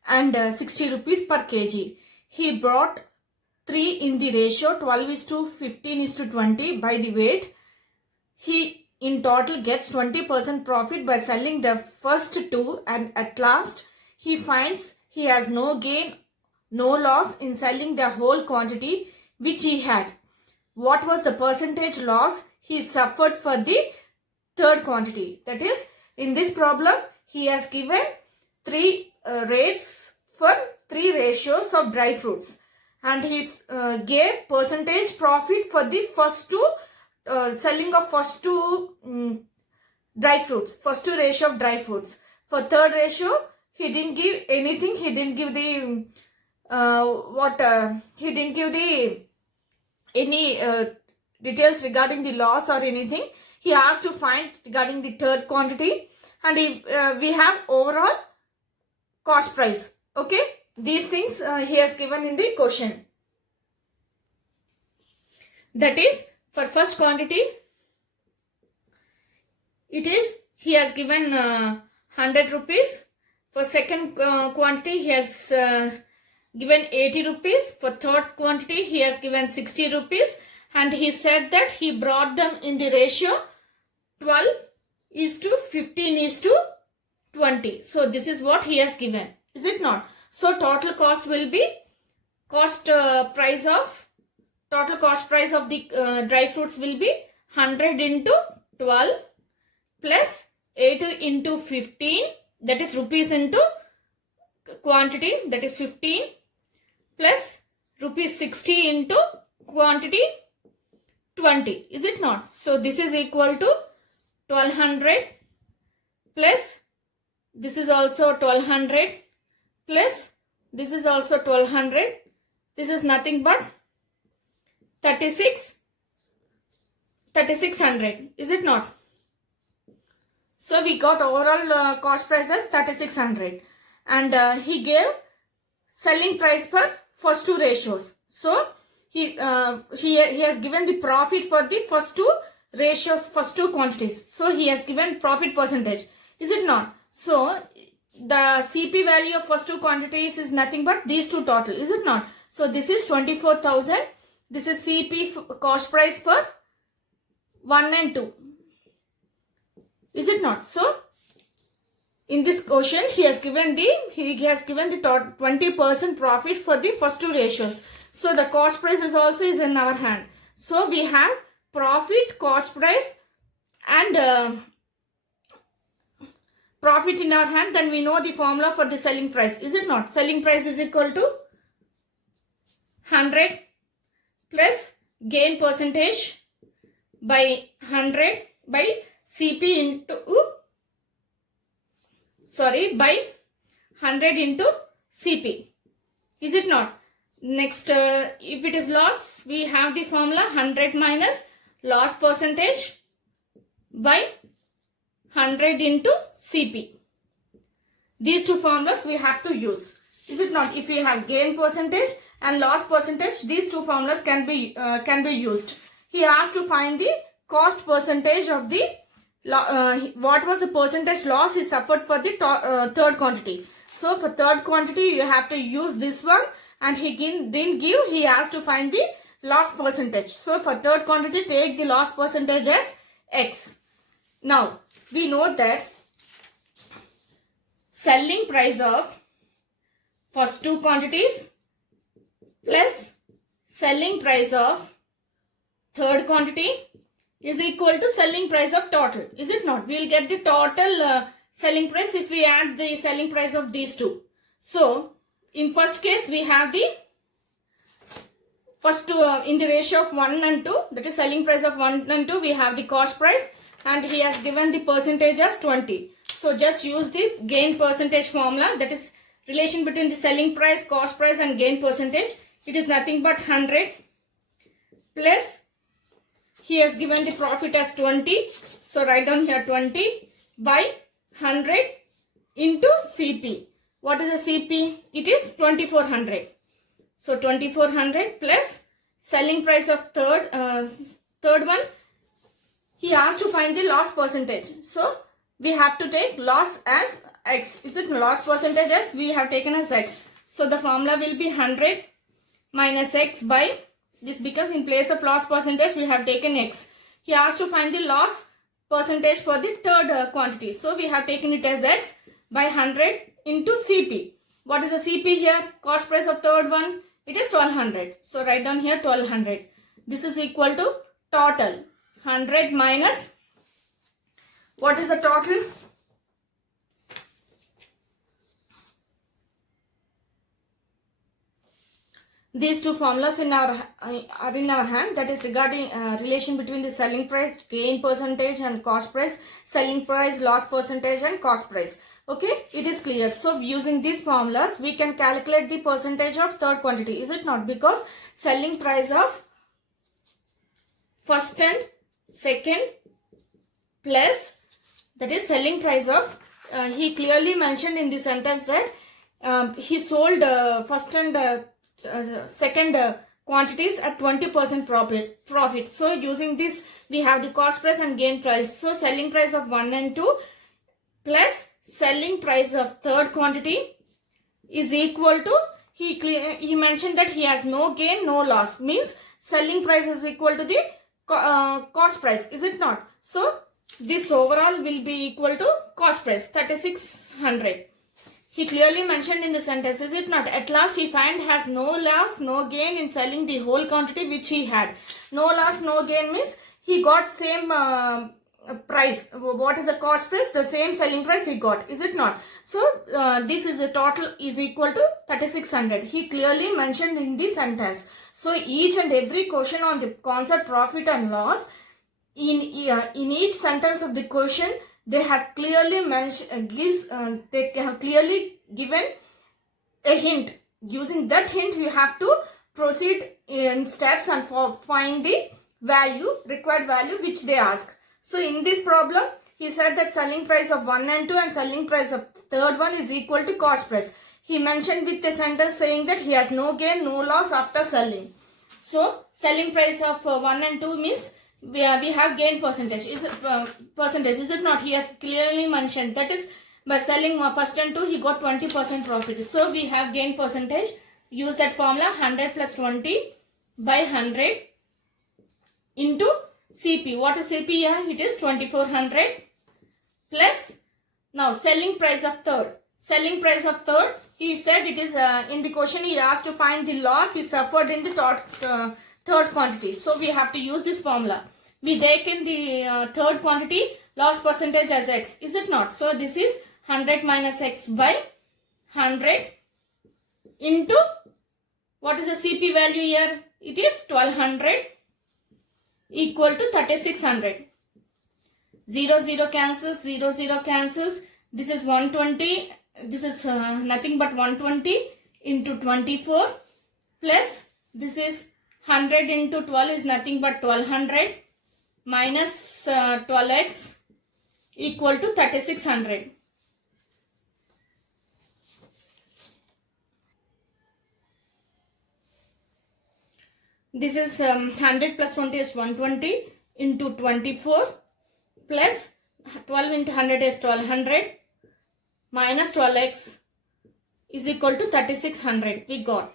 And 60 rupees per kg. He brought 3 in the ratio 12 is to 15 is to 20 by the weight. He in total gets 20% profit by selling the first 2, and at last he finds he has no gain, no loss in selling the whole quantity which he had. What was the percentage loss he suffered for the third quantity? That is, in this problem, he has given 3 rates for 3 ratios of dry fruits, and he gave percentage profit for the first 2 selling of first 2 dry fruits, first 2 ratio of dry fruits. For third ratio, he didn't give anything. He didn't give the he didn't give the any details regarding the loss or anything. He asked to find regarding the third quantity, and we have overall cost price. Okay, these things he has given in the question. That is, for first quantity, it is he has given 100 rupees. For second quantity, he has given 80 rupees. For third quantity, he has given 60 rupees. And he said that he brought them in the ratio 12 is to 15 is to 20. So this is what he has given. Is it not? So total cost will be total cost price of the dry fruits will be 100 into 12 plus 8 into 15, that is rupees into quantity, that is 15, plus rupees 60 into quantity 20. Is it not? So this is equal to 1200 plus this is also 1200 plus this is also 1200. This is nothing but 3600. Is it not? So we got overall cost price as 3600, and he gave selling price for first 2 ratios. So he has given the profit for the first 2 ratios, first 2 quantities. So he has given profit percentage. Is it not? So the CP value of first 2 quantities is nothing but these 2 total. Is it not? So this is 24,000. This is CP cost price for 1 and 2. Is it not? So in this question, he has given the 20% profit for the first 2 ratios. So the cost price is also in our hand. So we have profit, cost price, and profit in our hand. Then we know the formula for the selling price. Is it not? Selling price is equal to 100 plus gain percentage by 100 by CP into by 100 into CP. Is it not? Next, if it is loss, we have the formula 100 minus loss percentage by 100 into CP. These 2 formulas we have to use. Is it not? If we have gain percentage and loss percentage, these 2 formulas can be used. He asked to find the cost percentage of the what was the percentage loss he suffered for the third quantity. So for third quantity, you have to use this one, and he didn't give. He asked to find the loss percentage. So for third quantity, take the loss percentage as X. Now we know that selling price of first 2 quantities plus selling price of third quantity is equal to selling price of total. Is it not? We will get the total selling price if we add the selling price of these 2. So in first case, we have the first 2 in the ratio of 1 and 2, that is selling price of 1 and 2, we have the cost price, and he has given the percentage as 20. So just use the gain percentage formula, that is relation between the selling price, cost price and gain percentage. It is nothing but 100 plus he has given the profit as 20. So write down here 20 by 100 into CP. What is the CP? It is 2400. So 2400 plus selling price of third one. He asked to find the loss percentage. So we have to take loss as X. Is it loss percentage as we have taken as X? So the formula will be 100 minus X by, this becomes in place of loss percentage we have taken X. He asked to find the loss percentage for the third quantity. So we have taken it as X by 100 into CP. What is the CP here? Cost price of third one. It is 1200. So write down here 1200. This is equal to total 100 minus, what is the total? These two formulas are in our hand, that is regarding relation between the selling price, gain percentage and cost price, selling price, loss percentage and cost price. Okay, it is clear. So using these formulas, we can calculate the percentage of third quantity. Is it not? Because selling price of first and second plus, that is selling price of, he clearly mentioned in the sentence that he sold first and second quantities at 20% profit. So using this, we have the cost price and gain price. So selling price of 1 and 2 plus selling price of third quantity is equal to, he mentioned that he has no gain, no loss, means selling price is equal to the cost price. Is it not? So this overall will be equal to cost price 3600. He clearly mentioned in the sentence, is it not? At last he find has no loss, no gain in selling the whole quantity which he had. No loss, no gain means he got same price. What is the cost price? The same selling price he got. Is it not? So this is the total is equal to 3600. He clearly mentioned in the sentence. So each and every question on the concept profit and loss, in each sentence of the question, they have clearly mentioned, they have clearly given a hint. Using that hint, you have to proceed in steps and find the value, required value which they ask. So in this problem, he said that selling price of 1 and 2 and selling price of third one is equal to cost price. He mentioned with a sentence saying that he has no gain, no loss after selling. So selling price of 1 and 2 means we have gain percentage. Is it not? He has clearly mentioned, that is by selling first and 2 he got 20% profit. So we have gain percentage. Use that formula, 100 plus 20 by 100 into CP. What is CP here? It is 2400 plus, now selling price of third. Selling price of third, he said it is in the question he asked to find the loss he suffered in the third quantity. So we have to use this formula. We taken the third quantity loss percentage as X. Is it not? So this is 100 minus X by 100 into, what is the CP value here? It is 1200 equal to 3600. 0 0 cancels, 0 0 cancels. This is 120. This is nothing but 120 into 24 plus this is 100 into 12 is nothing but 1200 minus 12x equal to 3600. This is 100 plus 20 is 120 into 24 plus 12 into 100 is 1200 minus 12x is equal to 3600 we got.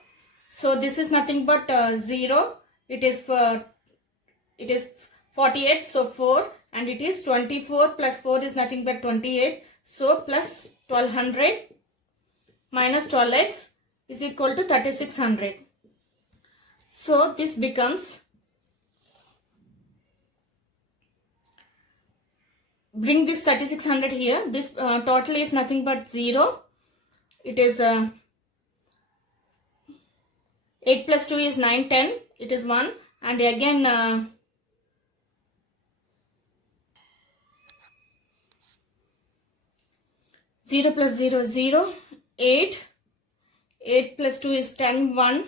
So this is nothing but 0. It is 48. So 4, and it is 24 plus 4 is nothing but 28. So plus 1200 minus 12x is equal to 3600. So this becomes, bring this 3600 here. This total is nothing but 0. It is 8 plus 2 is 9, 10. It is 1. And again 0 plus 0, 0. 8. 8 plus 2 is 10, 1.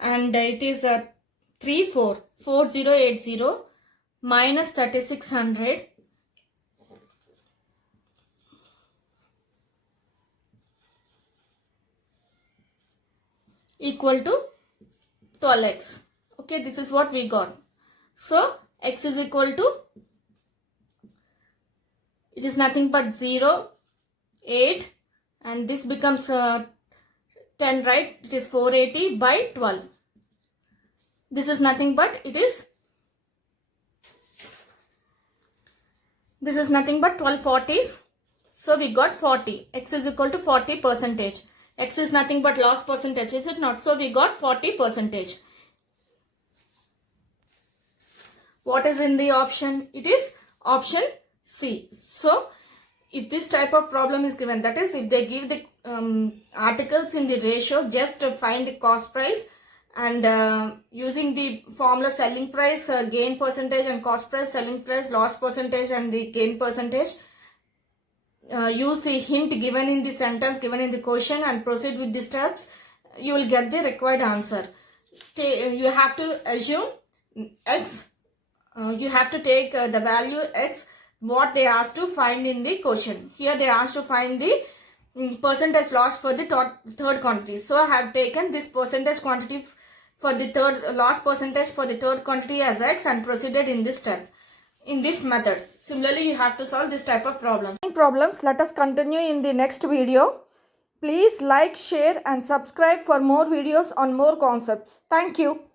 And it is 3, 4. 4080 minus 3600 equal to 12x. Okay, this is what we got. So x is equal to, it is nothing but 0, 8, and this becomes 10, right? It is 480 by 12. This is nothing but, this is nothing but 12 40s. So we got 40. X is equal to 40 percentage. X is nothing but loss percentage, is it not? So we got 40 percentage. What is in the option? It is option C. So if this type of problem is given, that is if they give the articles in the ratio, just find the cost price and using the formula selling price, gain percentage, and cost price, selling price, loss percentage, and the gain percentage. Use the hint given in the sentence, given in the question, and proceed with the steps. You will get the required answer. You have to assume x. You have to take the value x, what they asked to find in the question. Here they asked to find the percentage loss for the third quantity. So I have taken this percentage quantity for the third loss percentage for the third quantity as x and proceeded in this step, in this method. Similarly, you have to solve this type of problem. Problems. Let us continue in the next video. Please like, share and subscribe for more videos on more concepts. Thank you.